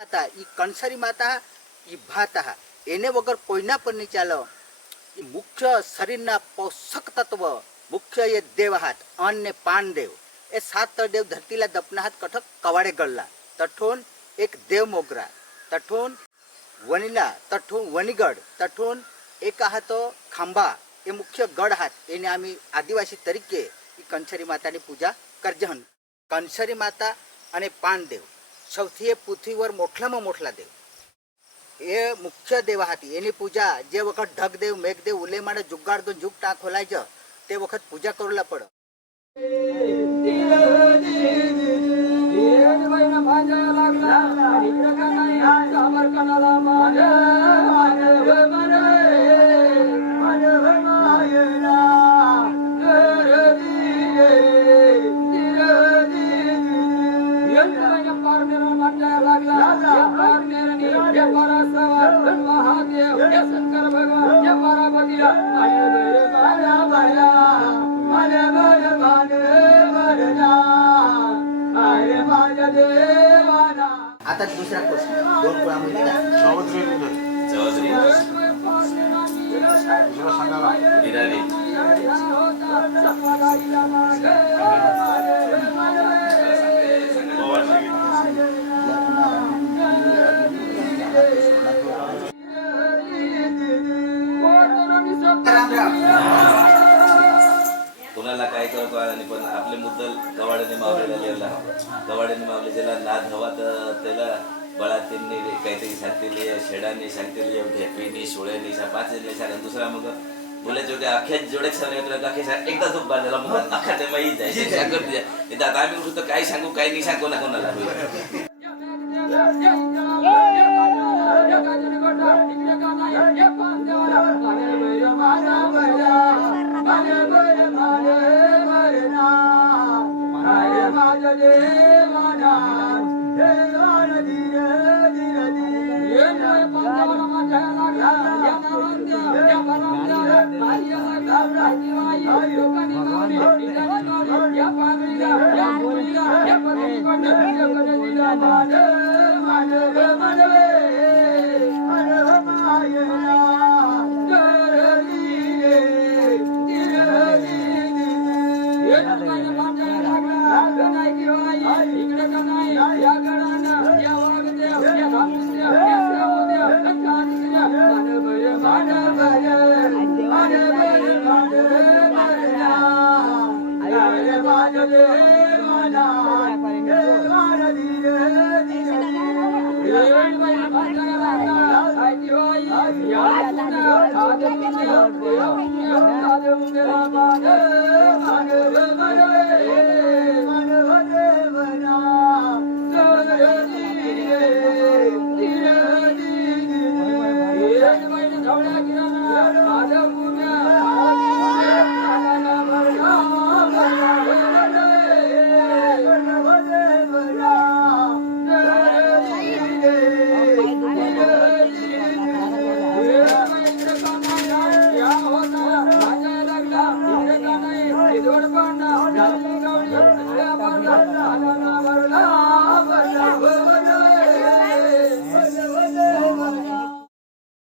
माता ई कंसारी माता ई भाता एने वगर कोईना पर नहीं चालो। मुख्य शरीरना पोषक तत्व मुख्य ये देव हाथ अन्य पान देव ए 7 देव धरतीला दपना हाथ कठक कवाडे गळला तठून एक देव मोगरा तठून वनिला तठून वनिगड तठून एक हात खांबा ये मुख्य गड हाथ एने आम्ही आदिवासी तरीके कंसारी मातानी पूजा करजहन। कंसारी माता आणि पानदेव सौथी पृथ्वीवर मोठलाમાં मोठला देव ये मुख्य देव हाथी एनी पूजा जे वखत ढगदेव मेघदेव उलेमाने जुगाड़ दो जुग टाक खोलायचं ते वखत पूजा करूला पड। आता दुसरा प्रश्न दोन कुळामध्ये कोणाला काय करतो आणि पण आपले मुद्दल गवाड्याने मावलेला गवाड्याने मावले ज्याला नाद हवा तर त्याला बळातींनी काहीतरी सांगतील शेडांनी सांगतील ढेपीनी सोळ्यानी पाचनी सांग दुसरा मग बोलायचे होते अख्ख्या जोड्यात सांगितलं अख्या एकदा झोप बांधायला मग अख्खा ते माहीत जायचे सांगत आता आम्ही म्हणतो काय सांगू काय नाही सांगू ना कोणाला Mana